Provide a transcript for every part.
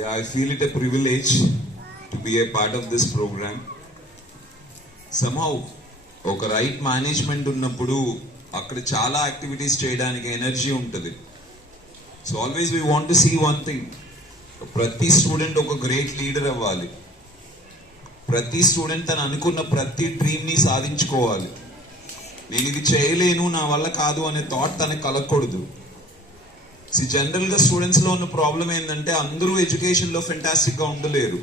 Yeah, I feel it a privilege to be a part of this program. Somehow, ఒక right management ఉన్నప్పుడు అక్కడ చాలా activities చేయడానికి energy ఉంటుంది. So always we want to see one thing, ప్రతి student ఒక great leader అవ్వాలి. ప్రతి స్టూడెంట్ తను అనుకున్న ప్రతి డ్రీమ్ని సాధించుకోవాలి. నేను ఇది చేయలేను, నా వల్ల కాదు అనే థాట్ తనకు కలగకూడదు. జనరల్గా స్టూడెంట్స్లో ఉన్న ప్రాబ్లం ఏంటంటే అందరూ ఎడ్యుకేషన్లో ఫెంటాస్టిక్గా ఉండలేరు.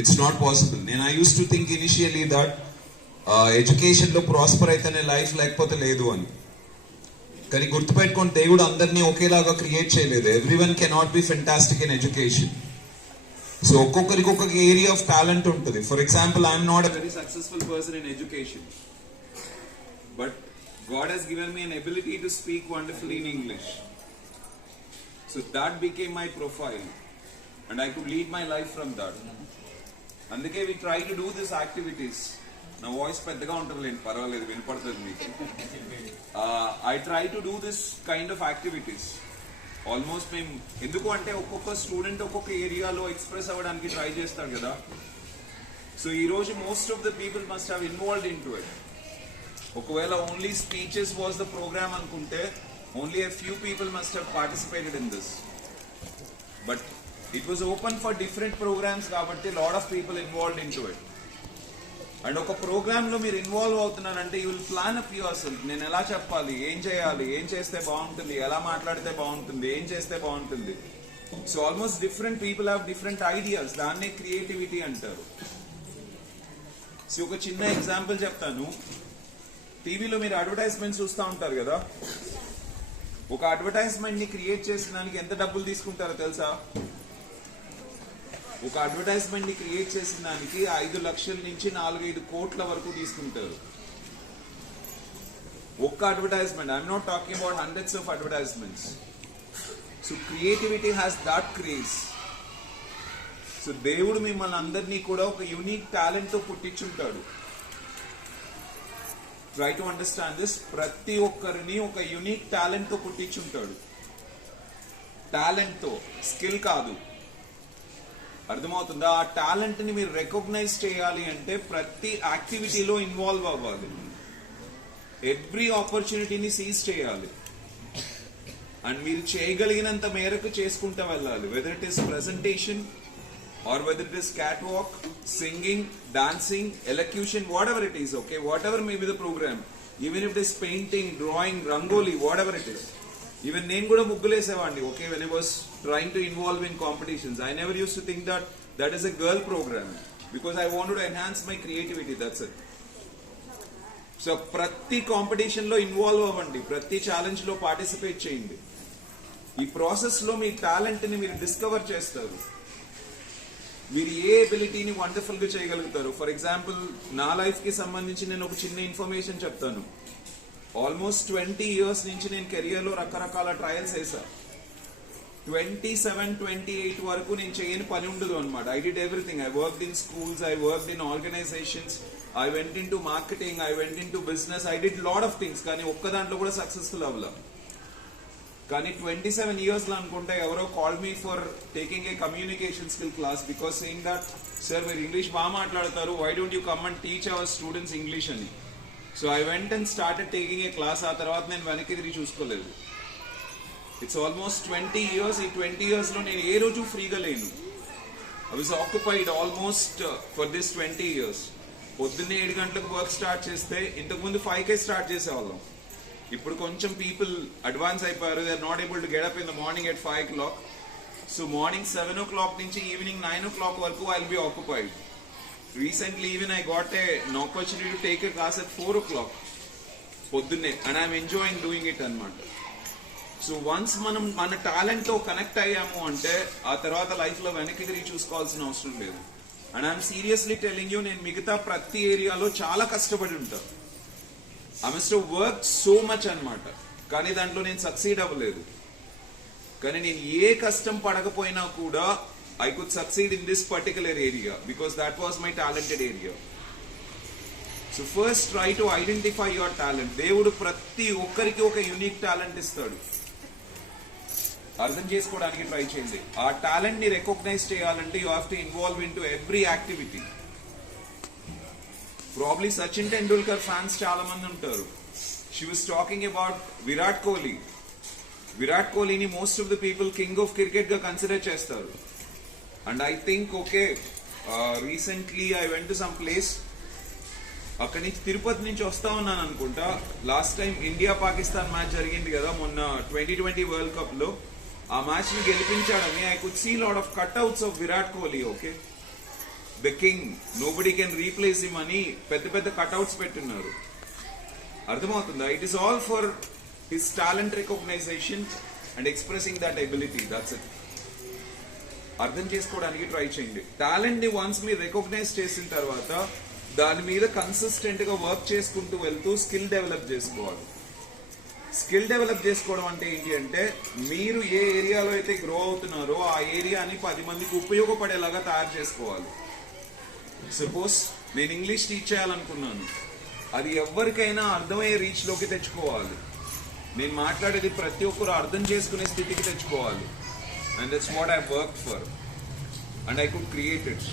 It's not possible. నేను I used to think initially that ఎడ్యుకేషన్లో ప్రాస్పర్ అయితేనే లైఫ్, లేకపోతే లేదు అని. కానీ గుర్తుపెట్టుకోండి, దేవుడు అందరినీ ఒకేలాగా క్రియేట్ చేయలేదు. Everyone cannot be fantastic in education. So ఒక్కొక్కరికి ఒక్కొక్క ఏరియా ఆఫ్ టాలెంట్ ఉంటుంది. For example, I'm not a very successful person in education, but God has given me an ability to speak wonderfully in English. So that became my profile and I could lead my life from that. అందుకే we try to do these activities. నా voice పెద్దగా ఉంటుంది, పర్వాలేదు, వినపడుతుంది మీకు. I try to do this kind of activities. Almost మేము ఎందుకు అంటే ఒక్కొక్క స్టూడెంట్ ఒక్కొక్క ఏరియాలో ఎక్స్ప్రెస్ అవ్వడానికి ట్రై చేస్తాడు కదా. సో ఈ రోజు most of the people must have involved in to it. ఒకవేళ only speeches was the program అనుకుంటే only a few people must have participated in this, but it was open for different programs కాబట్టి lot of people involved into it. And ఒక program లో మీరు involve అవుతున్నారంటే you will plan up yourself. నేను ఎలా చెప్పాలి, ఏం చేయాలి, ఏం చేస్తే బాగుంటుంది, ఎలా మాట్లాడితే బాగుంటుంది, ఏం చేస్తే బాగుంటుంది. So almost different people have different ideas. దాన్నే క్రియేటివిటీ అంటారు. సో ఒక చిన్న ఎగ్జాంపుల్ చెప్తాను. టీవీలో మీరు అడ్వర్టైజ్మెంట్ చూస్తూ ఉంటారు కదా. ఒక అడ్వర్టైజ్మెంట్ ని క్రియేట్ చేసిన ఎంత డబ్బులు తీసుకుంటారో తెలుసా? ఒక అడ్వర్టైజ్మెంట్ ని క్రియేట్ చేసిన దానికి 5 లక్షల నుంచి 4-5 కోట్ల వరకు తీసుకుంటారు. ఒక్క advertisement. I'm not talking about hundreds of advertisements. So creativity has that craze. So దేవుడు మిమ్మల్ని అందరినీ కూడా ఒక యూనిక్ టాలెంట్ తో పుట్టించుంటాడు. Try to understand this. ప్రతి ఒక్కరిని ఒక యూనిక్ టాలెంట్ తో పుట్టించుంటాడు. టాలెంట్ తో, స్కిల్ కాదు. అర్థమవుతుందా? ఆ టాలెంట్ ని మీరు రికగ్నైజ్ చేయాలి అంటే ప్రతి యాక్టివిటీలో ఇన్వాల్వ్ అవ్వాలి. ఎవ్రీ ఆపర్చునిటీని సీజ్ చేయాలి. అండ్ మీరు చేయగలిగినంత మేరకు చేసుకుంటూ వెళ్ళాలి. Whether it is presentation or whether it is catwalk, singing, dancing, elocution, whatever it is, okay, whatever may be the program, even if it is painting, drawing, rangoli, whatever it is. Even నేను కూడా ముగ్గులేసేవాడిని, okay, when I was trying to involve in competitions. I never used to think that that is a girl program because I wanted to enhance my creativity, that's it. So ప్రతి competition లో involve అవ్వండి, ప్రతి challenge లో participate చేయండి. ఈ process లో మీ talent ని మీరు డిస్కవర్ చేస్తారు. మీరు ఏ ఎబిలిటీని వండర్ఫుల్ గా చేయగలుగుతారు. ఫర్ ఎగ్జాంపుల్, నా లైఫ్ కి సంబంధించి నేను ఒక చిన్న ఇన్ఫర్మేషన్ చెప్తాను. ఆల్మోస్ట్ 20 years నుంచి నేను కెరియర్ లో రకరకాల ట్రయల్స్ వేసా. 27-28 వరకు నేను చేయని పని ఉండదు అనమాట. I did everything. I worked in schools, I worked in organisations, I went in to marketing, I went in to business, I did lot of things. కానీ ఒక్క దాంట్లో కూడా సక్సెస్ఫుల్ అవ్వలా. కానీ 27 years లో అనుకుంటే ఎవరో call me for taking a communication skill class because saying that sir మీరు English బాగా మాట్లాడతారు, why don't you come and teach our students English అని. So I went and started taking a class. ఆ తర్వాత నేను వెనక్కి తిరిగి చూసుకోలేదు. It's almost 20 years. ఈ 20 years లో నేను ఏ రోజు ఫ్రీగా లేను. I was occupied almost for this 20 years. పొద్దున్నే 7 గంటలకు వర్క్ స్టార్ట్ చేస్తే ఇంతకుముందు 5కే స్టార్ట్ చేసేవాళ్ళం. ఇప్పుడు కొంచెం పీపుల్ అడ్వాన్స్ అయిపోయారు. They are not able to get up in the morning at 5 o'clock. So morning 7 o'clock నుంచి ఈవినింగ్ 9 o'clock వరకు I will be occupied. Recently even I got an opportunity to take a class at 4 o'clock పొద్దున్నే, and I'm enjoying doing it అనమాట. So once మనం మన talent తో connect అయ్యాము అంటే ఆ తర్వాత లైఫ్ లో వెనక్కి తిరిగి చూసుకోవాల్సిన అవసరం లేదు. And I'm seriously telling you, నేను మిగతా ప్రతి ఏరియాలో చాలా కష్టపడి ఉంటాను. I must have worked so much అన్నమాట. కానీ దాంట్లో నేను సక్సీడ్ అవ్వలేదు. కానీ నేను ఏ కష్టం పడకపోయినా కూడా I could succeed in this particular area because that was my talented area. So first try to identify your talent. దేవుడు ప్రతి ఒక్కరికి ఒక యూనిక్ టాలెంట్ ఇస్తాడు. అర్థం చేసుకోవడానికి ట్రై చేయండి. ఆ టాలెంట్ ని రికగ్నైజ్ చేయాలంటే you have to involve in to every activity. Probably Sachin Tendulkar fans చాలా మంది ఉంటారు. She was talking about Virat Kohli. Virat కోహ్లీని most of the people king of cricket గా కన్సిడర్ చేస్తారు. And I think okay, recently I went to some place, అక్కడి నుంచి తిరుపతి నుంచి వస్తా ఉన్నాను అనుకుంటా. Last time India Pakistan match జరిగింది కదా మొన్న 2020 వరల్డ్ కప్ లో. ఆ మ్యాచ్ ని గెలిపించాడని I could see lot of cutouts of Virat Kohli. Okay, the king, nobody can replace him అని పెద్ద పెద్ద కట్అవుట్స్ పెట్టున్నారు. అర్థమవుతుందా? It is all for his talent recognition and expressing that ability. That's it. అర్థం చేసుకోవడానికి ట్రై చేయండి. టాలెంట్ ని వన్స్ మీరు రికగ్నైజ్ చేసిన తర్వాత దాని మీద కన్సిస్టెంట్ గా వర్క్ చేసుకుంటూ వెళ్తూ స్కిల్ డెవలప్ చేసుకోవాలి. స్కిల్ డెవలప్ చేసుకోవడం అంటే ఏంటి అంటే, మీరు ఏ ఏరియాలో అయితే గ్రో అవుతున్నారో ఆ ఏరియాని 10 మందికి ఉపయోగపడేలాగా తయారు చేసుకోవాలి. సపోజ్ నేను ఇంగ్లీష్ టీచ్ చేయాలనుకున్నాను, అది ఎవరికైనా అర్థమయ్యే రీచ్ లోకి తెచ్చుకోవాలి. నేను మాట్లాడేది ప్రతి ఒక్కరు అర్థం చేసుకునే స్థితికి తెచ్చుకోవాలి. And that's what I work for and I could create it.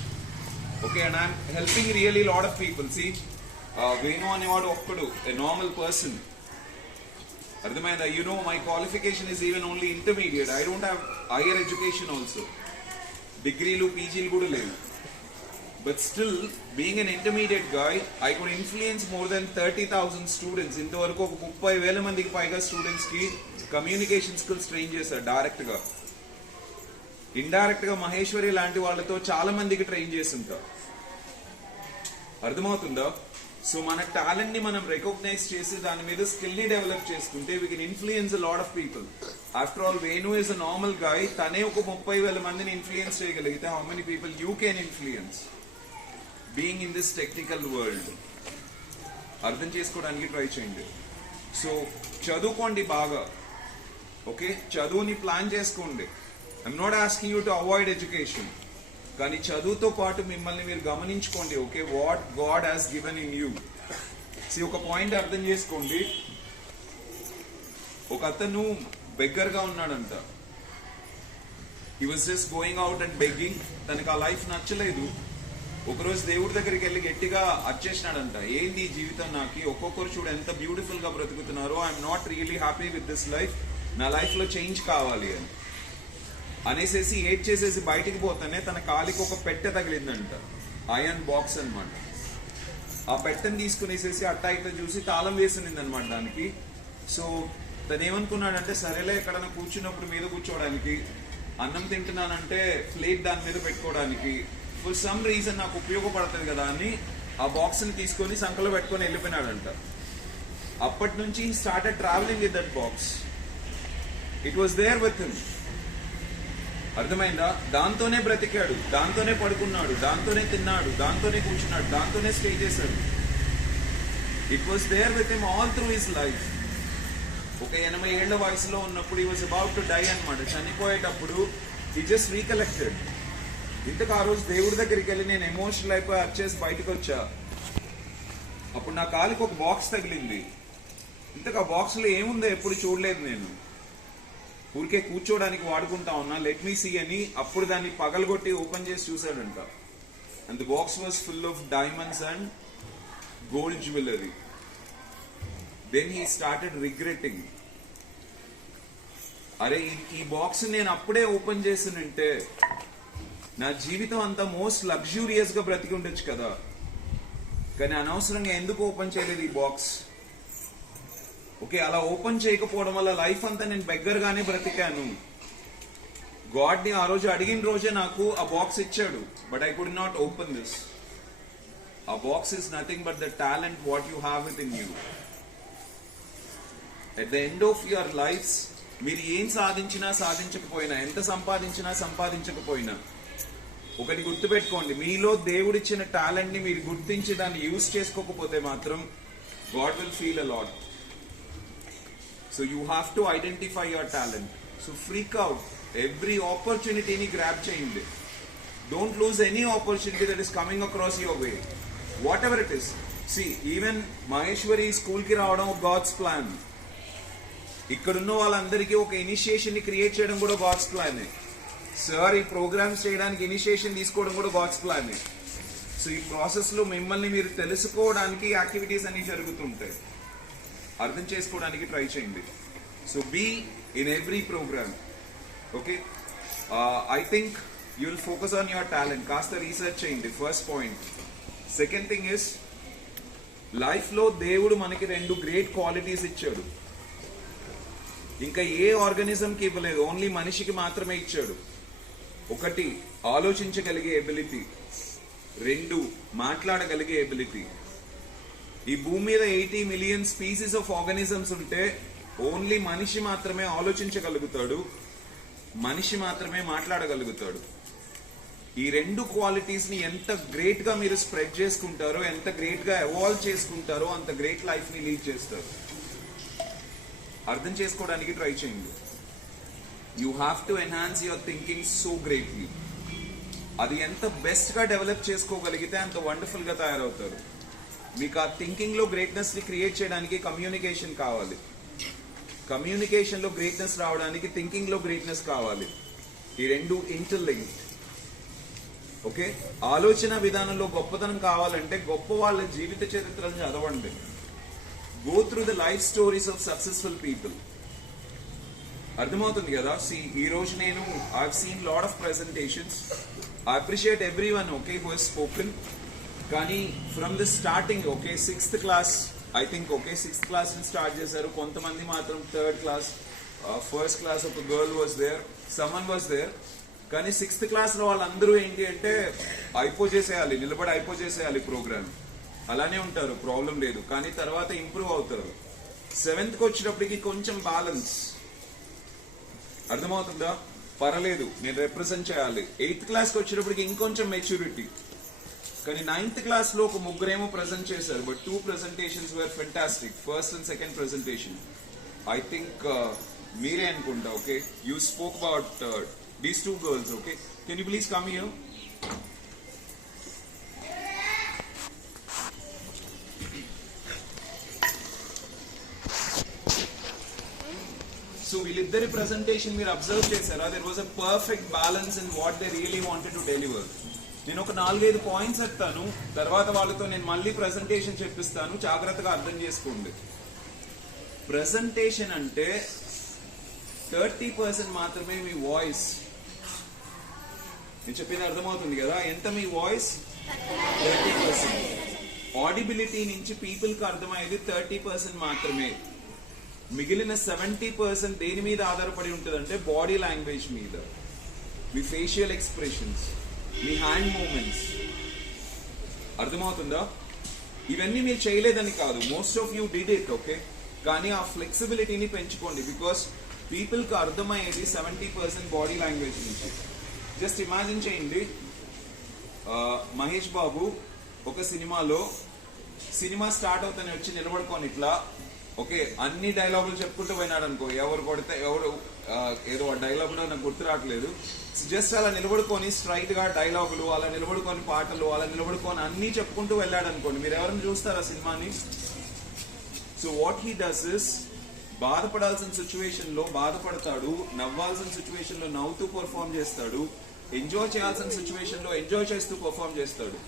Okay, and I'm helping really lot of people. See, Venu అనేవాడు ఒక్కడు, a normal person. అర్థమైందా? You know, my qualification is even only intermediate. I don't have higher education also. డిగ్రీలు పీజీలు కూడా లేవు. But still, being an intermediate guy, I could influence more than 30,000 students. ఇంతవరకు ఒక 30,000 మందికి పైగా స్టూడెంట్స్ కి కమ్యూనికేషన్ స్కిల్స్ ట్రైన్ చేశారు డైరెక్ట్ గా. ఇండైరెక్ట్ గా మహేశ్వరి లాంటి వాళ్ళతో చాలా మందికి ట్రైన్ చేస్తుంటారు. అర్థమవుతుందా? సో మన టాలెంట్ ని మనం రికగ్నైజ్ చేసి దాని మీద స్కిల్ ని డెవలప్ చేసుకుంటే we can influence a lot of people. After all, Venu is a normal guy. తనే ఒక 30,000 మందిని ఇన్ఫ్లుయెన్స్ చేయగలిగితే how many people you can influence being in this technical world. అర్థం చేసుకోవడానికి ట్రై చేయండి. సో చదువుకోండి బాగా. ఓకే, చదువుని ప్లాన్ చేసుకోండి. I'm not asking you to avoid education, కానీ చదువుతో పాటు మిమ్మల్ని మీరు గమనించుకోండి. Okay, what God has given in you. ఒక పాయింట్ అర్థం చేసుకోండి. ఒక అతను బెగ్గర్ గా ఉన్నాడంట. He was just going out and begging. తనకు ఆ లైఫ్ నచ్చలేదు. ఒకరోజు దేవుడి దగ్గరికి వెళ్ళి గట్టిగా అర్చేసినాడంట, ఏంది ఈ జీవితం నాకు, ఒక్కొక్కరు చూడు ఎంత బ్యూటిఫుల్ గా బ్రతుకుతున్నారో, I'm not really happy with this life, నా లైఫ్ లో చేంజ్ కావాలి అని అనేసేసి ఏడ్ చేసేసి బయటికి పోతానే తన కాలికి ఒక పెట్టె తగిలిందంట. ఐరన్ బాక్స్ అనమాట. ఆ పెట్టెని తీసుకునేసేసి అట్టా ఇట్లా చూసి తాళం వేసింది అనమాట దానికి. సో తను ఏమనుకున్నాడంటే, సరేలే ఎక్కడన్నా కూర్చున్నప్పుడు మీద కూర్చోవడానికి, అన్నం తింటున్నానంటే ప్లేట్ దాని మీద పెట్టుకోవడానికి, ఫర్ సమ్ రీజన్ నాకు ఉపయోగపడుతుంది కదా అని ఆ బాక్స్ ని తీసుకొని సంకలో పెట్టుకొని వెళ్ళిపోయినాడంట. అప్పటి నుంచి started travelling with that box. It was there with him. అర్థమైందా? దాంతోనే బ్రతికాడు, దాంతోనే పడుకున్నాడు, దాంతోనే తిన్నాడు, దాంతోనే కూర్చున్నాడు, దాంతోనే స్టే చేశాడు. It was there with him all through his life. ఒక 80 ఏళ్ల వయసులో ఉన్నప్పుడు he was about to die అనమాట. చనిపోయేటప్పుడు హీ జస్ట్ రీకలెక్టెడ్. ఇంతకు ఆ రోజు దేవుడి దగ్గరికి వెళ్ళి నేను ఎమోషనల్ అయిపోయి అర్చేసి బయటకు వచ్చా. అప్పుడు నా కాలికి ఒక బాక్స్ తగిలింది. ఇంతకు ఆ బాక్స్ లో ఏముందో ఎప్పుడు చూడలేదు నేను. ఊరికే కూర్చోడానికి వాడుకుంటా ఉన్నా, లెట్ మీ సీ అని. అప్పుడు దాన్ని పగలగొట్టి ఓపెన్ చేసి చూశాడంట. And the box was full of diamonds and gold jewellery. Then he started regretting. అరే, ఈ బాక్స్ నేను అప్పుడే ఓపెన్ చేసినంటే నా జీవితం అంతా మోస్ట్ లగ్జూరియస్ గా బ్రతికి ఉండొచ్చు కదా, కానీ అనవసరంగా ఎందుకు ఓపెన్ చేయలేదు ఈ బాక్స్. ఓకే, అలా ఓపెన్ చేయకపోవడం వల్ల లైఫ్ అంతా నేను బెగ్గర్ గానే బ్రతికాను. గాడ్ ని ఆ రోజు అడిగిన రోజే నాకు ఆ బాక్స్ ఇచ్చాడు, but I could not open this. ఆ box is nothing but the talent what you have within you. At the end of your life మీరు ఏం సాధించినా సాధించకపోయినా, ఎంత సంపాదించినా సంపాదించకపోయినా, ఒకటి గుర్తుపెట్టుకోండి, మీలో దేవుడిచ్చిన టాలెంట్ ని మీరు గుర్తించి దాన్ని యూజ్ చేసుకోకపోతే మాత్రం God will feel a lot. So you have to identify your talent. So freak out. Every opportunity ni grab cheyandi. Don't lose any opportunity that is coming across your way. Whatever it is. See, even Maheshwari school ki raavadam God's plan. ఇక్కడున్న వాళ్ళందరికీ ఒక initiation ని create చేయడం కూడా God's plan. Sir ఈ programmes చేయడానికి initiation తీసుకోవడం కూడా గాడ్స్ ప్లాన్. సో ఈ ప్రాసెస్ లో మిమ్మల్ని మీరు తెలుసుకోవడానికి యాక్టివిటీస్ అన్ని జరుగుతుంటాయి, అర్థం చేసుకోవడానికి ట్రై చేయండి. So be in every programme. Okay, I think you will focus on your talent. కాస్త రీసెర్చ్ చేయండి, first point. Second thing is, life లో దేవుడు మనకి 2 గ్రేట్ క్వాలిటీస్ ఇచ్చాడు. ఇంకా ఏ ఆర్గానిజం కి ఇవ్వలేదు, ఓన్లీ మనిషికి మాత్రమే ఇచ్చాడు. 1 ఆలోచించగలిగే ఎబిలిటీ, 2 మాట్లాడగలిగే ఎబిలిటీ. ఈ భూమి మీద 80 మిలియన్ స్పీసీస్ ఆఫ్ ఆర్గానిజమ్స్ ఉంటే ఓన్లీ మనిషి మాత్రమే ఆలోచించగలుగుతాడు, మనిషి మాత్రమే మాట్లాడగలుగుతాడు. ఈ 2 క్వాలిటీస్ ని ఎంత గ్రేట్ గా మీరు స్ప్రెడ్ చేసుకుంటారో, ఎంత గ్రేట్ గా ఎవాల్వ్ చేసుకుంటారో, అంత గ్రేట్ లైఫ్ ని లీడ్ చేస్తారు. అర్థం చేసుకోవడానికి ట్రై చేయండి. You have to enhance your thinking so greatly. అది ఎంత బెస్ట్ గా డెవలప్ చేసుకోగలిగితే అంత వండర్ఫుల్ గా తయారవుతారు. మీకు ఆ థింకింగ్ లో గ్రేట్నెస్ ని క్రియేట్ చేయడానికి కమ్యూనికేషన్ కావాలి. కమ్యూనికేషన్ లో గ్రేట్నెస్ రావడానికి థింకింగ్ లో గ్రేట్నెస్ కావాలి. ఈ 2 ఇంటర్లింక్డ్. ఓకే, ఆలోచన విధానంలో గొప్పతనం కావాలంటే గొప్ప వాళ్ళ జీవిత చరిత్రను చదవండి. Go through the life stories of successful people. అర్థమవుతుంది కదా. ఈ రోజు నేను I seen lot of presentations. I appreciate every one, okay, who has spoken. కానీ from the starting, okay, 6th class I think, okay, 6th class నుంచి start చేశారు. కొంతమంది మాత్రం 3rd క్లాస్, 1st క్లాస్ ఒక girl was there, someone was there. కానీ 6th class లో వాళ్ళందరూ ఏంటి అంటే అయిపోజేసేయాలి, నిలబడి అయిపోజేసేయాలి ప్రోగ్రామ్. అలానే ఉంటారు, ప్రాబ్లం లేదు. కానీ తర్వాత ఇంప్రూవ్ అవుతారు. 7th కి వచ్చేటప్పటికి కొంచెం బ్యాలెన్స్. అర్థమవుతుందా? పర్లేదు, నేను రిప్రజెంట్ చేయాలి. 8th క్లాస్ కి వచ్చేటప్పటికి ఇంకొంచెం మెచ్యూరిటీ. కానీ 9th క్లాస్ లో ఒక 3 ప్రెజెంట్ చేశారు. But 2 presentations were fantastic. First and second presentation. I think మీరే అనుకుంటా. Okay, you spoke about these 2 girls. Okay, can you please come here? So వీళ్ళిద్దరి ప్రెజెంటేషన్ మీరు అబ్జర్వ్ చేశారా? There was a perfect balance in what they really wanted to deliver. నేను ఒక 4-5 points చెప్తాను, తర్వాత వాళ్ళతో నేను మళ్ళీ ప్రెజెంటేషన్ చెప్పిస్తాను. జాగ్రత్తగా అర్థం చేసుకోండి. ప్రెజెంటేషన్ అంటే 30% మాత్రమే మీ వాయిస్. నేను చెప్పింది అర్థమవుతుంది కదా? ఎంత మీ వాయిస్? 30%. ఆడిబిలిటీ నుంచి పీపుల్ కి అర్థమయ్యేది 30% మాత్రమే. మిగిలిన 70% దేని మీద ఆధారపడి ఉంటుందంటే బాడీ లాంగ్వేజ్ మీద, మీ ఫేషియల్ ఎక్స్ప్రెషన్స్, మీ హ్యాండ్ మూమెంట్స్. అర్థమవుతుందా? ఇవన్నీ మీరు చేయలేదని కాదు, most of you did it. Okay, కానీ ఆ ఫ్లెక్సిబిలిటీని పెంచుకోండి. బికాస్ పీపుల్ కి అర్థమయ్యేది 70% బాడీ లాంగ్వేజ్ నుంచి. జస్ట్ ఇమాజిన్ చేయండి, మహేష్ బాబు ఒక సినిమాలో సినిమా స్టార్ట్ అవుతానే వచ్చి నిలబడుకొని ఇట్లా, ఓకే, అన్ని డైలాగులు చెప్పుకుంటూ పోయినాడు అనుకో, ఎవరు కొడితే ఎవరు, ఏదో డైలాగ్ కూడా నాకు గుర్తు రావట్లేదు. జస్ట్ అలా నిలబడుకొని స్ట్రైట్ గా డైలాగులు, అలా నిలబడుకొని పాటలు, అలా నిలబడుకొని అన్ని చెప్పుకుంటూ వెళ్ళాడు అనుకోండి, మీరు ఎవరైనా చూస్తారా సినిమాని? So what he does is, బాధపడాల్సిన సిచ్యువేషన్ లో బాధపడతాడు, నవ్వాల్సిన సిచ్యువేషన్ లో నవ్వుతూ పర్ఫార్మ్ చేస్తాడు, ఎంజాయ్ చేయాల్సిన సిచ్యువేషన్ లో ఎంజాయ్ చేస్తూ పర్ఫార్మ్ చేస్తాడు.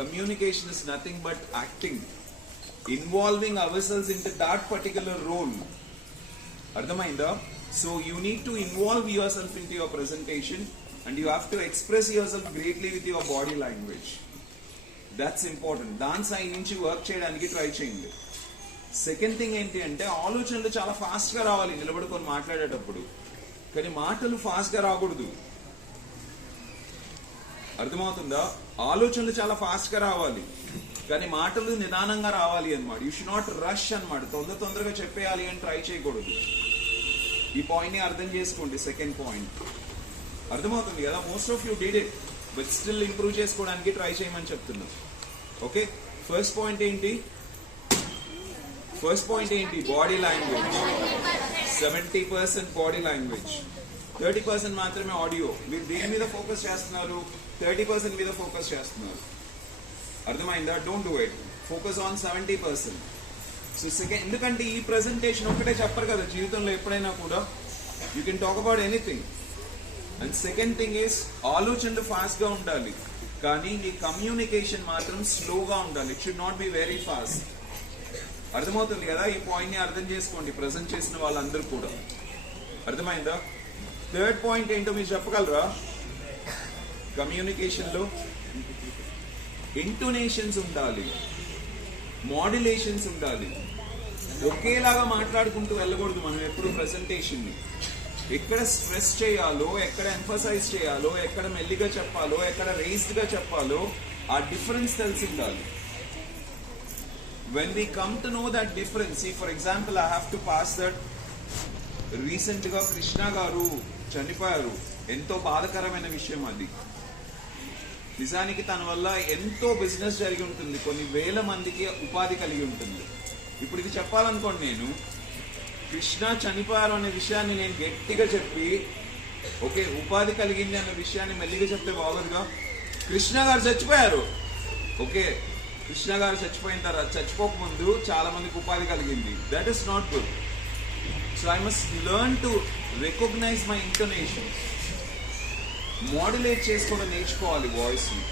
Communication is nothing but acting, involving ourselves into that particular role. అర్థమైందా? So you need to involve yourself into your presentation and you have to express yourself greatly with your body language. That's important. దాని side నుంచి work చేయడానికి try చేయండి. Second thing ఏంటి అంటే, ఆలోచనలు చాలా fast గా రావాలి నిలబడుకొని మాట్లాడేటప్పుడు, కానీ మాటలు ఫాస్ట్ గా రాకూడదు. అర్థమవుతుందా? ఆలోచనలు చాలా ఫాస్ట్ గా రావాలి, కానీ మాటలు నిదానంగా రావాలి అన్నమాట. యూ షుడ్ నాట్ రష్ అన్నమాట, తొందరగా చెప్పేయాలి అని ట్రై చేయకూడదు. ఈ పాయింట్ ని అర్థం చేసుకోండి. సెకండ్ పాయింట్ అర్థమవుతుంది కదా? Most of you did it, but still improve చేసుకోవడానికి ట్రై చేయమని చెప్తున్నా. ఓకే, ఫస్ట్ పాయింట్ ఏంటి? Body language. 70% బాడీ లాంగ్వేజ్, 30% మాత్రమే ఆడియో. మీరు దేని మీద ఫోకస్ చేస్తున్నారు? 30% మీద ఫోకస్ చేస్తున్నారు. అర్థమైందా? Don't do it. Focus on 70%. So second, ఎందుకంటే ఈ ప్రెజెంటేషన్ ఒకటే చెప్పరు కదా జీవితంలో ఎప్పుడైనా కూడా, you can talk about anything. And second thing is ఆలోచనలు ఫాస్ట్ గా ఉండాలి, కానీ నీ కమ్యూనికేషన్ మాత్రం స్లోగా ఉండాలి. It should not be very fast. అర్థమవుతుంది కదా? ఈ పాయింట్ ని అర్థం చేసుకోండి ప్రజెంట్ చేసిన వాళ్ళందరూ కూడా. అర్థమైందా? థర్డ్ పాయింట్ ఏంటో మీరు చెప్పగలరా? కమ్యూనికేషన్ లో ఇంటోనేషన్స్ ఉండాలి, మాడ్యులేషన్స్ ఉండాలి. ఒకేలాగా మాట్లాడుకుంటూ వెళ్ళకూడదు మనం ఎప్పుడు ప్రెజెంటేషన్ ని. ఎక్కడ స్ట్రెస్ చేయాలో, ఎక్కడ ఎంఫసైజ్ చేయాలో, ఎక్కడ మెల్లిగా చెప్పాలో, ఎక్కడ రేస్డ్ గా చెప్పాలో ఆ డిఫరెన్స్ తెలిసి ఉండాలి. When we come to know that difference, for example I have to pass that recent గా కృష్ణ గారు చనిపోయారు. ఎంతో బాధకరమైన విషయం అది. నిజానికి తన వల్ల ఎంతో బిజినెస్ జరిగి ఉంటుంది, కొన్ని వేల మందికి ఉపాధి కలిగి ఉంటుంది. ఇప్పుడు ఇది చెప్పాలనుకోండి, నేను కృష్ణ చనిపోయారు అనే విషయాన్ని నేను గట్టిగా చెప్పి ఓకే ఉపాధి కలిగింది అన్న విషయాన్ని మెల్లిగా చెప్తే బాగోదుగా. కృష్ణ గారు చచ్చిపోయారు, ఓకే కృష్ణ గారు చచ్చిపోయిన తర్వాత, చచ్చిపోక ముందు చాలా మందికి ఉపాధి కలిగింది. That is not good. So I must learn to recognise my intonation. Modulate చేసుకోవడం నేర్చుకోవాలి వాయిస్ ని.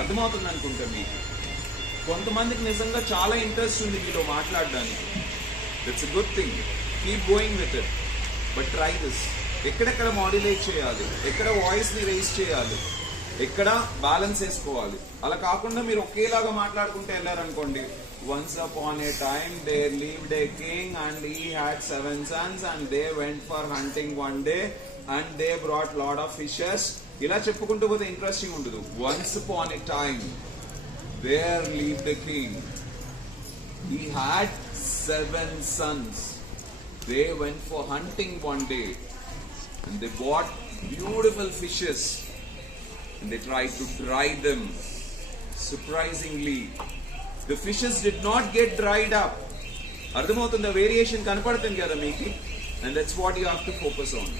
అర్థమవుతుంది అనుకుంటా మీకు. కొంతమందికి నిజంగా చాలా ఇంట్రెస్ట్ ఉంది మీలో మాట్లాడడానికి. That's a good thing, keep going with it, but try this. ఎక్కడెక్కడ మాడ్యులేట్ చేయాలి, ఎక్కడ వాయిస్ ని రేస్ చేయాలి, ఎక్కడ బ్యాలెన్స్ వేసుకోవాలి. అలా కాకుండా మీరు ఒకేలాగా మాట్లాడుకుంటే వెళ్ళారనుకోండి, once upon a time there lived a king and he had 7 sons and they went for hunting one day and they brought lot of fishes. ఇలా చెప్పుకుంటూ పోతే ఇంట్రెస్టింగ్ ఉండదు. Once upon a time there lived a king, he had 7 sons, they went for hunting one day and they bought beautiful fishes and they tried to dry them. Surprisingly the fishes did not get dried up. అర్థమవుతుందా? Variation కనపడుతుంది కదా మీకు. And that's what you have to focus on.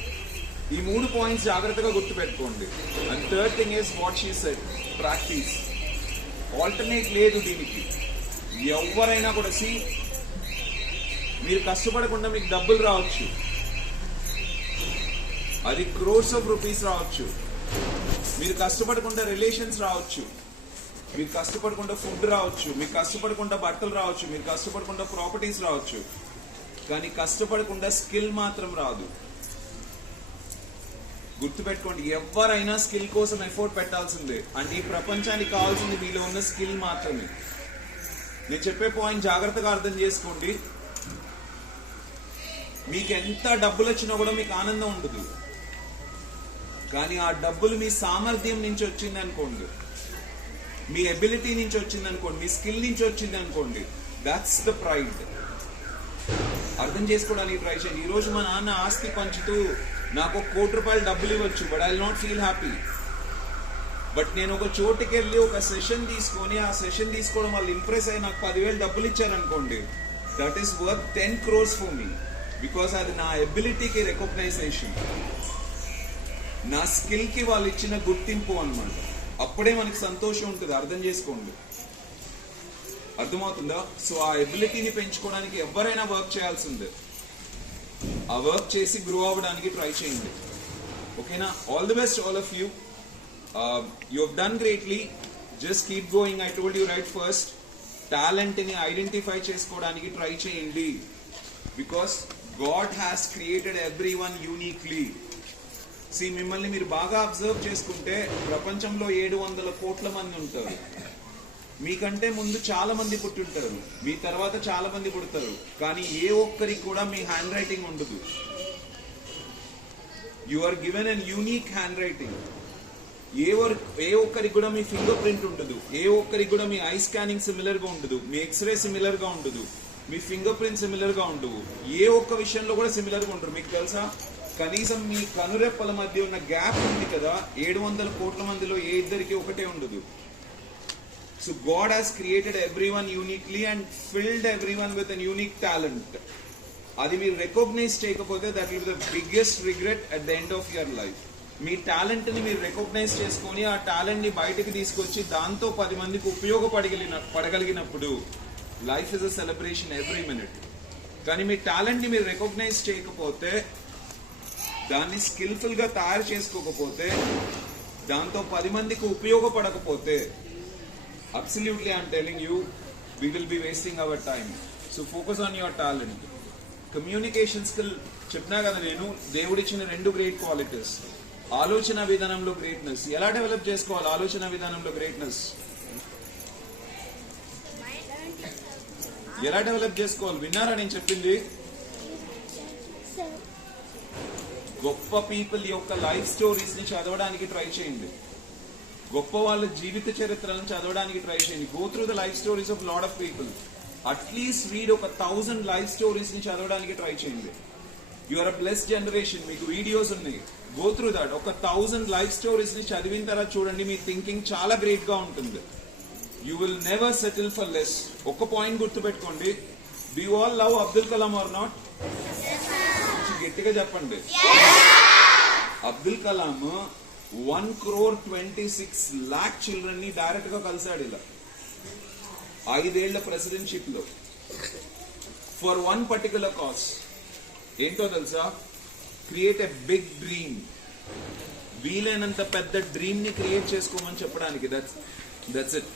ఈ 3 points జాగ్రత్తగా గుర్తుపెట్టుకోండి. And third thing is what she said, practice. Alternate లేదు దీనికి. ఎవరైనా కూడా మీరు కష్టపడకుండా మీకు డబ్బులు రావచ్చు, అది క్రోర్స్ ఆఫ్ రూపీస్ రావచ్చు. మీరు కష్టపడకుండా రిలేషన్స్ రావచ్చు, మీరు కష్టపడకుండా ఫుడ్ రావచ్చు, మీకు కష్టపడకుండా బట్టలు రావచ్చు, మీరు కష్టపడకుండా ప్రాపర్టీస్ రావచ్చు, కానీ కష్టపడకుండా స్కిల్ మాత్రం రాదు. గుర్తుపెట్టుకోండి, ఎవరైనా స్కిల్ కోసం ఎఫోర్ట్ పెట్టాల్సిందే. అంటే ఈ ప్రపంచానికి కావాల్సింది మీలో ఉన్న స్కిల్ మాత్రమే. నేను చెప్పే పాయింట్ జాగ్రత్తగా అర్థం చేసుకోండి. మీకు ఎంత డబ్బులు వచ్చినా కూడా మీకు ఆనందం ఉండదు, కానీ ఆ డబ్బులు మీ సామర్థ్యం నుంచి వచ్చింది అనుకోండి, మీ ఎబిలిటీ నుంచి వచ్చింది అనుకోండి, మీ స్కిల్ నుంచి వచ్చింది అనుకోండి, దాట్స్ ద ప్రైడ్. అర్థం చేసుకోవడానికి ట్రై చేయండి. ఈ రోజు మా నాన్న ఆస్తి పంచుతూ నాకు ₹1 కోటి డబ్బులు ఇవ్వచ్చు, but I will not feel happy. But నేను ఒక చోటుకి వెళ్ళి ఒక సెషన్ తీసుకొని, ఆ సెషన్ తీసుకోవడం వాళ్ళు ఇంప్రెస్ అయ్యి నాకు 10,000 డబ్బులు ఇచ్చారనుకోండి, that is worth 10 crores for me. Because అది నా ఎబిలిటీకి రికగ్నైజేషన్, నా స్కిల్ కి వాళ్ళు ఇచ్చిన గుర్తింపు అన్నమాట. అప్పుడే మనకి సంతోషం ఉంటుంది. అర్థం చేసుకోండి. అర్థమవుతుందా? సో ఆ ఎబిలిటీని పెంచుకోవడానికి ఎవరైనా వర్క్ చేయాల్సిందే. ఆ వర్క్ చేసి గ్రో అవ్వడానికి ట్రై చేయండి. ఓకేనా? All the best all of you. You have done greatly. Just keep going. I told you right first, talent ని ఐడెంటిఫై చేసుకోవడానికి ట్రై చేయండి. Because God has created everyone uniquely. మిమ్మల్ని మీరు బాగా అబ్జర్వ్ చేసుకుంటే ప్రపంచంలో 700 కోట్ల మంది ఉంటారు. మీకంటే ముందు చాలా మంది పుట్టుంటారు, మీ తర్వాత చాలా మంది పుడతారు, కానీ ఏ ఒక్కరికి కూడా మీ హ్యాండ్ రైటింగ్ ఉండదు. You are given an unique handwriting. ఏ ఒక్కరికి కూడా మీ ఫింగర్ ప్రింట్ ఉండదు, ఏ ఒక్కరికి కూడా మీ ఐ స్కానింగ్ సిమిలర్ గా ఉండదు, మీ ఎక్స్రే సిమిలర్ గా ఉండదు, మీ ఫింగర్ ప్రింట్ సిమిలర్ గా ఉండవు. ఏ ఒక్క విషయంలో కూడా సిమిలర్ గా ఉండరు. మీకు తెలుసా? కనీసం మీ కనురెప్పల మధ్య ఉన్న గ్యాప్ ఉంది కదా, 700 కోట్ల మందిలో ఏ ఇద్దరికి ఒకటే ఉండదు. So God has created everyone uniquely and field everyone with an unique talent. అది మీరు రికగ్నైజ్ చేయకపోతే that will be the biggest regret at the end of your life. Me talent ని మీరు రికగ్నైజ్ చేసుకొని ఆ టాలెంట్ ని బయటకు తీసుకొచ్చి దాంతో 10 మందికి ఉపయోగపడగలిగినప్పుడు life is a celebration every minute. కానీ మీ టాలెంట్ని మీరు రికగ్నైజ్ చేయకపోతే, దాన్ని స్కిల్ఫుల్గా తయారు చేసుకోకపోతే, దాంతో 10 మందికి ఉపయోగపడకపోతే, absolutely I'm telling you, we will be wasting our time. So focus on your talent. Communication skill చెప్పినా కదా నేను, దేవుడిచ్చిన 2 గ్రేట్ క్వాలిటీస్. ఆలోచన విధానంలో గ్రేట్నెస్. ఎలా డెవలప్ చేసుకోవాలి ఆలోచన విధానంలో గ్రేట్నెస్? ఎలా డెవలప్ చేసుకోవాలి? విన్నారా నేను చెప్పింది? గొప్ప పీపుల్ యొక్క లైఫ్ స్టోరీస్ ని చదవడానికి ట్రై చేయండి. గొప్ప వాళ్ళ జీవిత చరిత్రలను చదవడానికి ట్రై చేయండి. Go through the life stories of lot of people. At least read ఒక 1000 లైఫ్ స్టోరీస్ ని చదవడానికి ట్రై చేయండి. You are a blessed generation. మీకు వీడియోస్ ఉన్నాయి. Go through that. ఒక 1000 లైఫ్ స్టోరీస్ ని చదివిన తర్వాత చూడండి, మీ థింకింగ్ చాలా గ్రేట్ గా ఉంటుంది. You will never settle for less. ఒక పాయింట్ గుర్తుపెట్టుకోండి, do you all love Abdul Kalam or not? గట్టిగా చెప్పండి. అబ్దుల్ కలాం 1,26,00,000 చిల్డ్రన్ ని డైరెక్ట్ గా కలిశాడు ఇలా 5 ఏళ్ల ప్రెసిడెన్షిప్ లో, ఫర్ వన్ పర్టికులర్ కాజ్. ఏంటో తెలుసా? Create a big dream. వీలైనంత పెద్ద డ్రీమ్ ని క్రియేట్ చేసుకోమని చెప్పడానికి. That's it.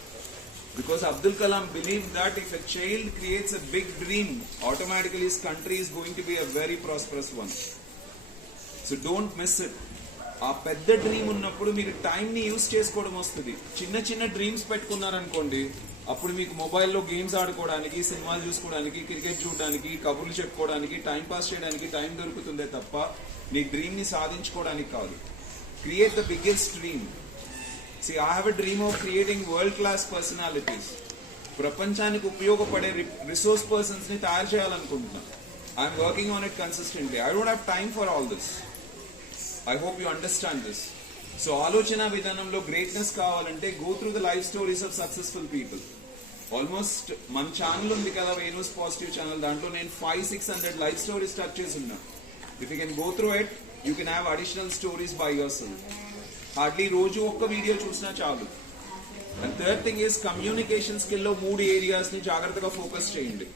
Because Abdul Kalam believed that if a child creates a big dream, automatically his country is going to be a very prosperous one. So don't miss it. ఆ పెద్ద dream ఉన్నప్పుడు మీరు time ని use చేసుకోవడం వస్తుంది. చిన్న చిన్న dreams పెట్టుకున్నారనుకోండి, అప్పుడు మీకు మొబైల్లో గేమ్స్ ఆడుకోవడానికి, సినిమాలు చూసుకోవడానికి, క్రికెట్ చూడడానికి, కబుర్లు చెప్పుకోవడానికి, టైం పాస్ చేయడానికి టైం దొరుకుతుందే తప్ప నీ డ్రీమ్ ని సాధించుకోవడానికి కాదు. Create the biggest dream. See, I have a dream of creating world-class personalities. ప్రపంచానికి ఉపయోగపడే రిసోర్స్ పర్సన్స్ ని తయారు చేయాలనుకుంటున్నా. I'm working on it consistently. I don't have time for all this. I hope you understand this. So ఆలోచన విధానంలో greatness కావాలంటే go through the life stories of successful people. Almost మన channel ఉంది కదా, వేణూస్ positive channel, దాంట్లో నేను 500-600 life stories touch చేసి ఉన్నా. If you can go through it, you can have additional stories by your self. Hardly రోజు ఒక్క వీడియో చూసినా చాలు. And third thing is communication skill లో 3 ఏరియాస్ ని జాగ్రత్తగా ఫోకస్ చేయండి.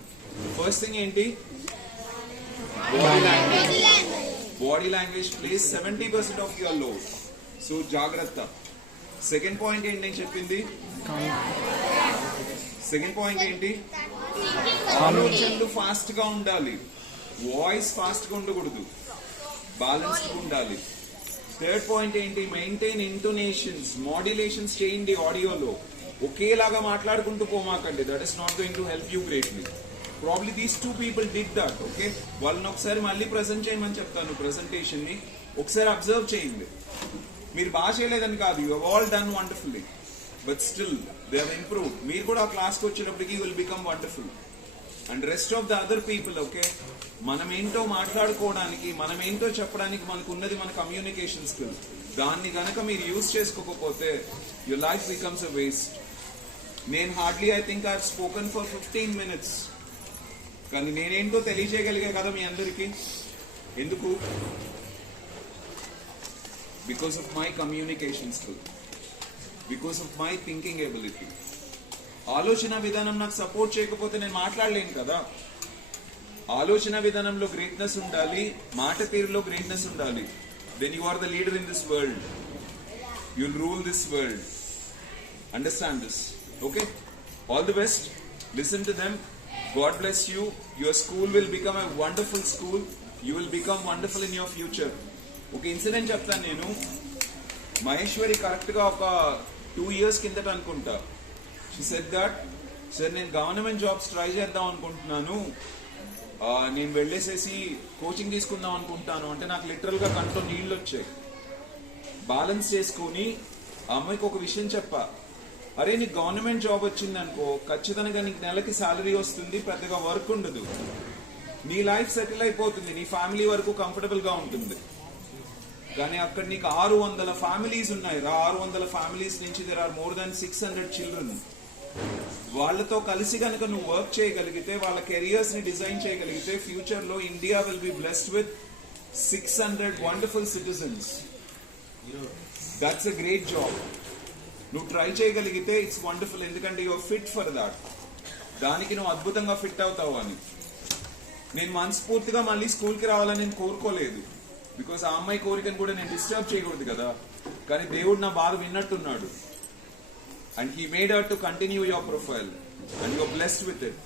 ఫస్ట్ థింగ్ ఏంటి? Body language. Body language place 70% of your load. So జాగ్రత్త. సెకండ్ పాయింట్ ఏంటి నేను చెప్పింది? సెకండ్ పాయింట్ ఏంటి? ఆలోచనలు ఫాస్ట్ గా ఉండాలి. వాయిస్ ఫాస్ట్ గా ఉండకూడదు, బ్యాలెన్స్డ్ గా ఉండాలి. థర్డ్ పాయింట్ ఏంటి? మెయింటైన్ ఇంటోనేషన్స్, మాడ్యులేషన్స్ చేయండి ఆడియోలో. ఒకేలాగా మాట్లాడుకుంటూ పోమాకండి. That is not going to help you greatly. Probably these 2 people did that. Okay, వాళ్ళని ఒకసారి మళ్ళీ ప్రెజెంట్ చేయమని చెప్తాను. ప్రెజెంటేషన్ ని ఒకసారి అబ్జర్వ్ చేయండి. మీరు బాగా చేయలేదని కాదు, you all done wonderfully, but still they have improved. మీరు కూడా ఆ క్లాస్కి వచ్చేటప్పటికి will become wonderful. And rest of the other people, okay, మనం ఏంటో మాట్లాడుకోవడానికి, మనం ఏంటో చెప్పడానికి మనకు ఉన్నది మన కమ్యూనికేషన్ స్కిల్. దాన్ని గనక మీరు యూజ్ చేసుకోకపోతే your life becomes a waste. నేను hardly I think I have spoken for 15 minutes, కానీ నేనేంటో తెలియజేయగలిగా కదా మీ అందరికీ. ఎందుకు? Because of my communication skill, because of my thinking ability. ఆలోచన విధానం నాకు సపోర్ట్ చేయకపోతే నేను మాట్లాడలేను కదా. ఆలోచన విధానంలో గ్రేట్నెస్ ఉండాలి, మాట తీరులో గ్రేట్నెస్ ఉండాలి. Then you are the leader in this world. You'll rule this world. Understand this. Okay, all the best. Listen to them. God bless you. Your school will become a wonderful school. You will become wonderful in your future. ఒక incident చెప్తాను నేను. Maheshwari correct గా ఒక 2 years కిందట అనుకుంటా. She said that, sir నేను government jobs try చేద్దాం అనుకుంటున్నాను, నేను వెళ్ళేసేసి కోచింగ్ తీసుకుందాం అనుకుంటాను అంటే నాకు లిటరల్ గా కంట్లో నీళ్ళు వచ్చాయి. బ్యాలెన్స్ చేసుకుని ఆ అమ్మాయికి ఒక విషయం చెప్పా, అరే నీకు గవర్నమెంట్ జాబ్ వచ్చింది అనుకో, ఖచ్చితంగా నీకు నెలకి శాలరీ వస్తుంది, పెద్దగా వర్క్ ఉండదు, నీ లైఫ్ సెటిల్ అయిపోతుంది, నీ ఫ్యామిలీ వరకు కంఫర్టబుల్ గా ఉంటుంది. కానీ అక్కడ నీకు 600 ఫ్యామిలీస్ ఉన్నాయి. 600 ఫ్యామిలీస్ నుంచి there are more than 600 children. వాళ్ళతో కలిసి కనుక నువ్వు వర్క్ చేయగలిగితే, వాళ్ళ కెరియర్స్ ని డిజైన్ చేయగలిగితే, ఫ్యూచర్ లో India will be blessed with 600 wonderful citizens. That's a great job. నువ్వు ట్రై చేయగలిగితే ఇట్స్ వండర్ఫుల్, ఎందుకంటే యువర్ ఫిట్ ఫర్ దాట్. దానికి నువ్వు అద్భుతంగా ఫిట్ అవుతావు అని. నేను మనస్ఫూర్తిగా మళ్ళీ స్కూల్కి రావాలని నేను కోరుకోలేదు, బికాస్ ఆ అమ్మాయి కోరికను కూడా నేను డిస్టర్బ్ చేయకూడదు కదా. కానీ దేవుడు నా బాధ విన్నట్టున్నాడు. And he made her to continue your profile and your blessed with it.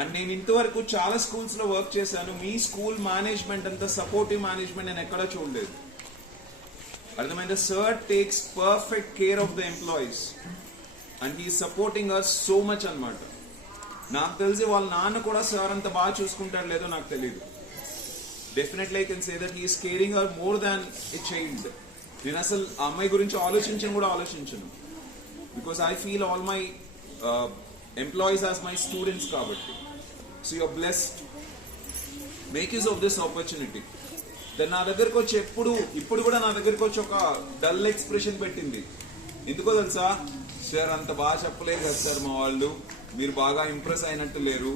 And నేను ఇంతవరకు చాలా స్కూల్స్ లో వర్క్ చేశాను. మీ స్కూల్ మేనేజ్మెంట్ అంత సపోర్టివ్ మేనేజ్మెంట్ నేను ఎక్కడా చూడలేదు. అర్థమైందా? Sir takes perfect care of the employees and he supporting us so much అన్నమాట. నాకు తెలిసి వాళ్ళ నాన్న కూడా సార్ అంత బాగా చూసుకుంటాడు లేదో నాకు తెలియదు. Definitely I can say that he is caring her more than a child. నేను అసలు ఆ అమ్మాయి గురించి ఆలోచించను, because I feel all my employees as my students కాబట్టి. So you're blessed, make use of this opportunity. నా దగ్గరకు వచ్చి ఇప్పుడు కూడా నా దగ్గరకు వచ్చి ఒక డల్ ఎక్స్ప్రెషన్ పెట్టింది. ఎందుకో తెలుసా? సార్ అంత బాగా చెప్పలేదు కదా సార్ మా వాళ్ళు, మీరు బాగా ఇంప్రెస్ అయినట్టు లేరు.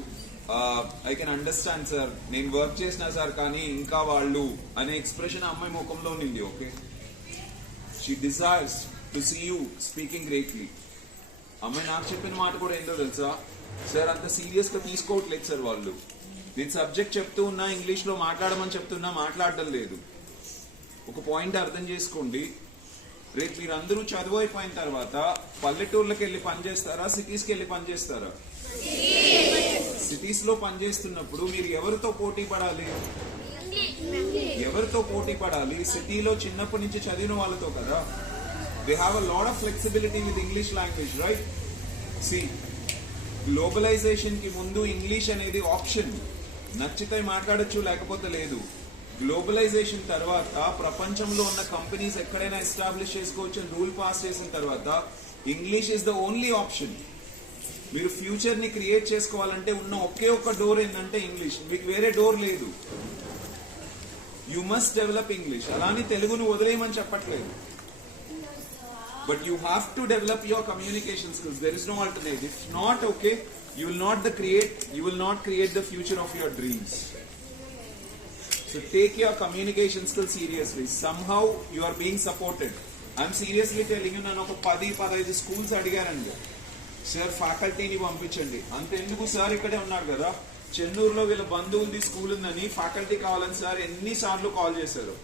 ఐ కెన్ అండర్స్టాండ్ సార్, నేను వర్క్ చేసినా సార్, కానీ ఇంకా వాళ్ళు అనే ఎక్స్ప్రెషన్ అమ్మాయి ముఖంలో ఉంది. Okay, she desires to see you speaking greatly. అమ్మాయి నాకు చెప్పిన మాట కూడా ఏంటో తెలుసా? సార్ అంత సీరియస్ గా తీసుకోవట్లేదు సార్ వాళ్ళు. నేను సబ్జెక్ట్ చెప్తూ ఉన్నా, ఇంగ్లీష్ లో మాట్లాడమని చెప్తున్నా, మాట్లాడడం లేదు. ఒక పాయింట్ అర్థం చేసుకోండి, రేపు మీరందరూ చదువు అయిపోయిన తర్వాత పల్లెటూర్లకు వెళ్ళి పనిచేస్తారా, సిటీస్కి వెళ్ళి పనిచేస్తారా? సిటీస్ లో పనిచేస్తున్నప్పుడు మీరు ఎవరితో పోటీ పడాలి? సిటీలో చిన్నప్పటి నుంచి చదివిన వాళ్ళతో కదా. They have a lot of flexibility with English language, right? See, globalization కి ముందు ఇంగ్లీష్ అనేది ఆప్షన్. నచ్చితే మాట్లాడొచ్చు, లేకపోతే లేదు. గ్లోబలైజేషన్ తర్వాత ప్రపంచంలో ఉన్న కంపెనీస్ ఎక్కడైనా ఎస్టాబ్లిష్ చేసుకోవచ్చు అని రూల్ పాస్ చేసిన తర్వాత English is the only option. మీరు ఫ్యూచర్ ని క్రియేట్ చేసుకోవాలంటే ఉన్న ఒకే ఒక్క డోర్ ఏంటంటే ఇంగ్లీష్. మీకు వేరే డోర్ లేదు. You must develop English. అలానే తెలుగును వదిలేయమని చెప్పట్లేదు, but you have to develop your communication skills. There is no alternative. If not, okay, you will not create the future of your dreams. So take your communication skills seriously. Somehow you are being supported. I'm seriously telling you, nanu oka 10-15 schools adigarandi, sir faculty ni పంపించండి. అంత ఎందుకు sir, ఇక్కడే ఉన్నారు కదా, చెన్నూరులో వీళ్ళ బంధువులది school ఉందని faculty కావాలని sir ఎన్నిసార్లు కాల్ చేశారు.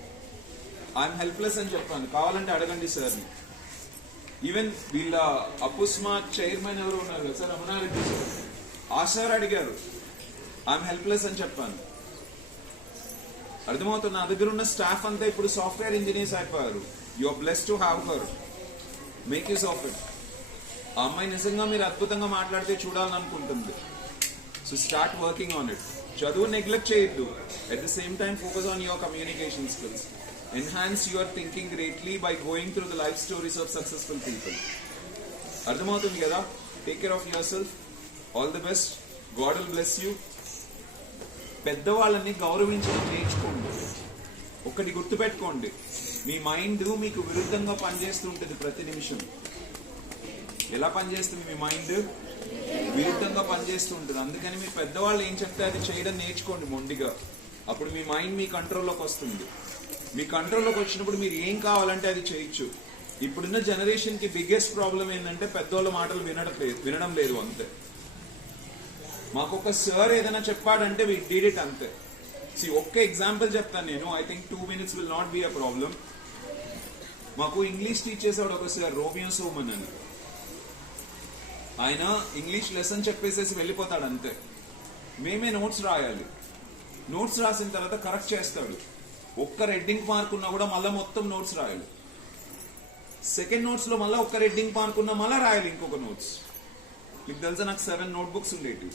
ఐఎమ్ హెల్ప్లెస్ అని చెప్పాను, కావాలంటే అడగండి సార్ని. ఈవెన్ వీళ్ళ అపుస్మా చైర్మన్ ఎవరు ఉన్నారు కదా సార్, రమణారెడ్డి సార్, ఆ సార్ అడిగారు, ఐఎమ్ హెల్ప్లెస్ అని చెప్పాను. అర్థమవుతుంది? నా దగ్గర ఉన్న స్టాఫ్ అంతా ఇప్పుడు సాఫ్ట్వేర్ ఇంజనీర్స్ అయిపోయారు. You are blessed to have her. Make use of it. ఆ అమ్మాయి నిజంగా మీరు అద్భుతంగా మాట్లాడితే చూడాలని అనుకుంటుంది. So start working on it. చదువు నెగ్లెక్ట్ చేయొద్దు. At the same time focus on your communication skills. Enhance your thinking greatly by going through the life stories of successful people. అర్థమవుతుంది కదా? Take care of your self. All the best. God will bless you. పెద్దవాళ్ళని గౌరవించడం నేర్చుకోండి. ఒకటి గుర్తుపెట్టుకోండి, మీ mind మీకు విరుద్ధంగా పనిచేస్తుంటుంది ప్రతి నిమిషం. ఎలా పనిచేస్తుంది? మీ మైండ్ విరుద్ధంగా పనిచేస్తుంటుంది. అందుకని మీరు పెద్దవాళ్ళు ఏం చెప్తే అది చేయడం నేర్చుకోండి మొండిగా. అప్పుడు మీ మైండ్ మీ కంట్రోల్లోకి వస్తుంది. మీ కంట్రోల్లోకి వచ్చినప్పుడు మీరు ఏం కావాలంటే అది చేయొచ్చు. ఇప్పుడున్న జనరేషన్ కి బిగ్గెస్ట్ ప్రాబ్లం ఏంటంటే పెద్దోళ్ళ మాటలు వినడం లేదు, అంతే. మాకు ఒక సార్ ఏదైనా చెప్పాడంటే వి డిడ్ ఇట్, అంతే. ఒక్క ఎగ్జాంపుల్ చెప్తాను నేను. I think 2 minutes will not be a problem. మాకు ఇంగ్లీష్ టీచ్ చేసేవాడు ఒక సార్, రోమియో సోమన్ అని. ఆయన ఇంగ్లీష్ లెసన్ చెప్పేసేసి వెళ్ళిపోతాడు, అంతే. మేమే నోట్స్ రాయాలి. నోట్స్ రాసిన తర్వాత కరెక్ట్ చేస్తాడు. ఒక్క రెడ్డింగ్ మార్క్ ఉన్నా కూడా మళ్ళీ మొత్తం నోట్స్ రాయాలి. సెకండ్ నోట్స్ లో మళ్ళీ ఒక్క రెడ్డింగ్ మార్క్ ఉన్నా మళ్ళీ రాయాలి ఇంకొక నోట్స్. మీకు తెలుసా, నాకు 7 notebooks ఉండేవి.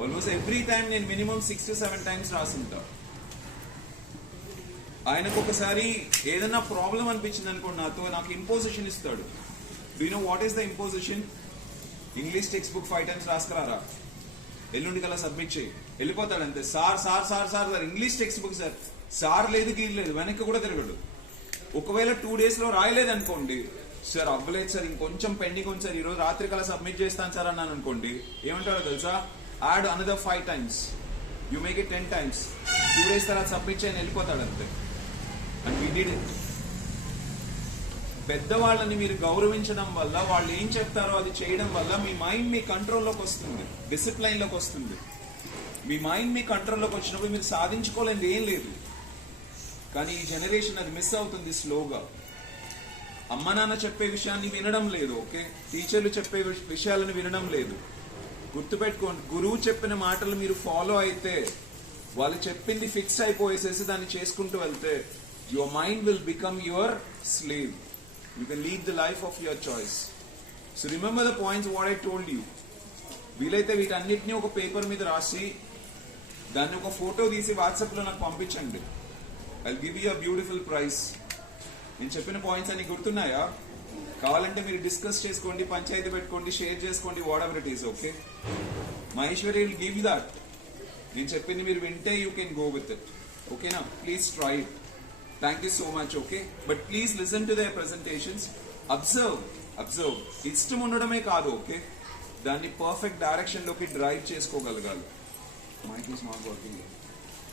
ఆల్మోస్ట్ ఎవ్రీ టైం నేను మినిమం 6 to 7 times రాసింటా. ఆయనకు ఒకసారి ఏదైనా ప్రాబ్లం అనిపించింది అనుకోండి నాతో, నాకు ఇంపోజిషన్ ఇస్తాడు. Do you know what is the imposition? English text book 5 times రాసుకురారా, ఎల్లుండి కల్లా సబ్మిట్ చేయి. వెళ్ళిపోతాడు అంతే. Sir sir sir sir sir English text book sir. Sir లేదు, గీర్ లేదు, వెనక్కి కూడా తిరగడు. ఒకవేళ 2 days లో రాయలేదు అనుకోండి, సార్ అవ్వలేదు సార్, ఇంకొంచెం పెండింగ్ ఉంది సార్, ఈరోజు రాత్రి కల్లా సబ్మిట్ చేస్తాను సార్ అన్నాను అనుకోండి, ఏమంటారో తెలుసా? Add another 5 times. You make it 10 times. 2 days తర్వాత సబ్మిట్ చేయని వెళ్ళిపోతాడు అంతే. And we did it. పెద్దవాళ్ళని మీరు గౌరవించడం వల్ల, వాళ్ళు ఏం చెప్తారో అది చేయడం వల్ల మీ మైండ్ మీ కంట్రోల్లోకి వస్తుంది, డిసిప్లైన్లోకి వస్తుంది. మీ మైండ్ మీ కంట్రోల్లోకి వచ్చినప్పుడు మీరు సాధించుకోలేనిది ఏం లేదు. కానీ ఈ జనరేషన్ అది మిస్ అవుతుంది స్లోగా. అమ్మ నాన్న చెప్పే విషయాన్ని వినడం లేదు, ఓకే? టీచర్లు చెప్పే విషయాలను వినడం లేదు. గుర్తుపెట్టుకోండి, గురువు చెప్పిన మాటలు మీరు ఫాలో అయితే, వాళ్ళు చెప్పింది ఫిక్స్ అయిపోయేసేసి దాన్ని చేసుకుంటూ వెళ్తే, your mind will become your slave. You can lead the life of your choice. So remember the points what I told you. వీలైతే వీటన్నిటిని ఒక పేపర్ మీద రాసి దాన్ని ఒక ఫోటో తీసి వాట్సాప్లో నాకు పంపించండి. I give you a beautiful prize. నేను చెప్పిన పాయింట్స్ అన్ని గుర్తున్నాయా? కావాలంటే మీరు డిస్కస్ చేసుకోండి, పంచాయతీ పెట్టుకోండి, షేర్ చేసుకోండి, whatever it is, okay? Maheshwari will give that. నేను చెప్పింది మీరు వింటే you can go with it, ఓకేనా? Please try it. Thank you so much, okay? But please listen to their presentations. Observe. ఇష్టం ఉండడమే కాదు, ఓకే? దాన్ని పర్ఫెక్ట్ డైరెక్షన్ లోకి డ్రైవ్ చేసుకోగలగాలి. Mic is not working.